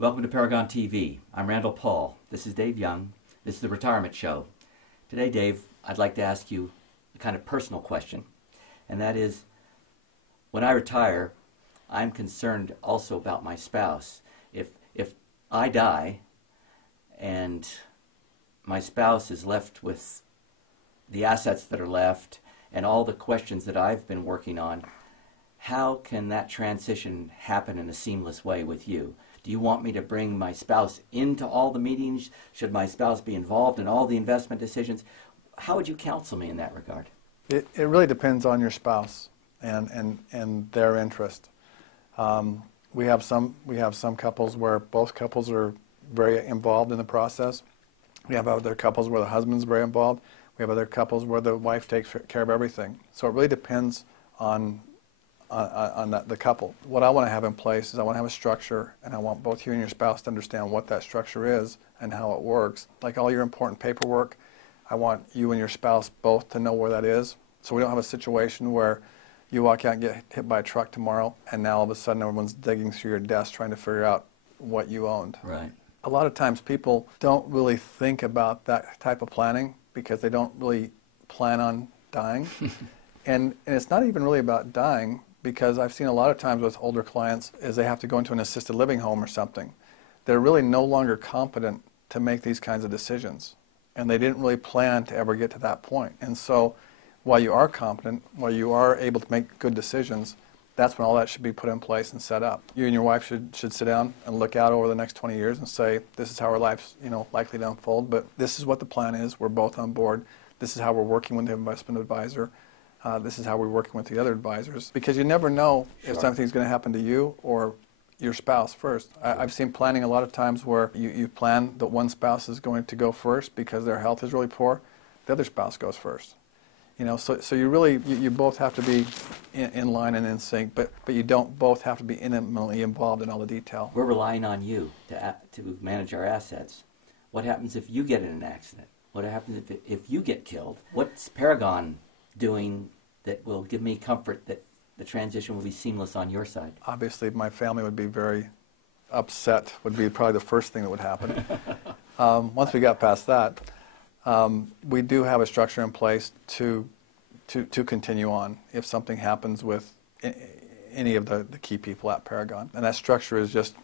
Welcome to Paragon TV. I'm Randall Paul. This is Dave Young. This is the Retirement Show. Today, Dave, I'd like to ask you a kind of personal question, and that is, when I retire, I'm concerned also about my spouse. If I die and my spouse is left with the assets that are left and all the questions that I've been working on, how can that transition happen in a seamless way with you? Do you want me to bring my spouse into all the meetings? Should my spouse be involved in all the investment decisions? How would you counsel me in that regard? It really depends on your spouse and their interest. We have some couples where both couples are very involved in the process. We have other couples where the husband's very involved. We have other couples where the wife takes care of everything. So it really depends on the couple. What I want to have in place is I want to have a structure, and I want both you and your spouse to understand what that structure is and how it works. Like all your important paperwork, I want you and your spouse both to know where that is, so we don't have a situation where you walk out and get hit by a truck tomorrow, and now all of a sudden everyone's digging through your desk trying to figure out what you owned. Right. A lot of times people don't really think about that type of planning because they don't really plan on dying. and it's not even really about dying, because I've seen a lot of times with older clients is they have to go into an assisted living home or something. They're really no longer competent to make these kinds of decisions, and they didn't really plan to ever get to that point. And so while you are competent, while you are able to make good decisions, that's when all that should be put in place and set up. You and your wife should sit down and look out over the next 20 years and say, this is how our life's likely to unfold, but this is what the plan is. We're both on board. This is how we're working with the investment advisor. This is how we're working with the other advisors. Because you never know if something's going to happen to you or your spouse first. I've seen planning a lot of times where you plan that one spouse is going to go first because their health is really poor. The other spouse goes first. So you both have to be in line and in sync, but you don't both have to be intimately involved in all the detail. We're relying on you to manage our assets. What happens if you get in an accident? What happens if you get killed? What's Paragon doing that will give me comfort that the transition will be seamless on your side? Obviously, my family would be very upset, would be probably the first thing that would happen. Once we got past that, we do have a structure in place to continue on if something happens with any of the key people at Paragon. And that structure is just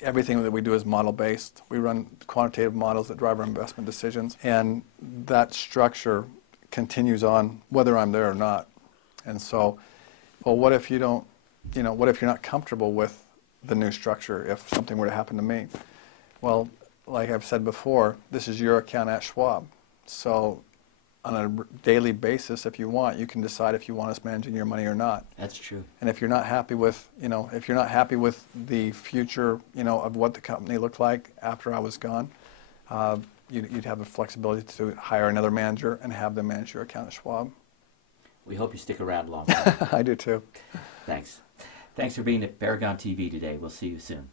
everything that we do is model-based. We run quantitative models that drive our investment decisions, and that structure continues on whether I'm there or not. And so, well, what if you don't, what if you're not comfortable with the new structure if something were to happen to me? Well, like I've said before, this is your account at Schwab. So on a daily basis, if you want, you can decide if you want us managing your money or not. That's true. And if you're not happy with, if you're not happy with the future, of what the company looked like after I was gone, you'd have the flexibility to hire another manager and have them manage your account at Schwab. We hope you stick around long. I do too. Thanks. Thanks for being at Paragon TV today. We'll see you soon.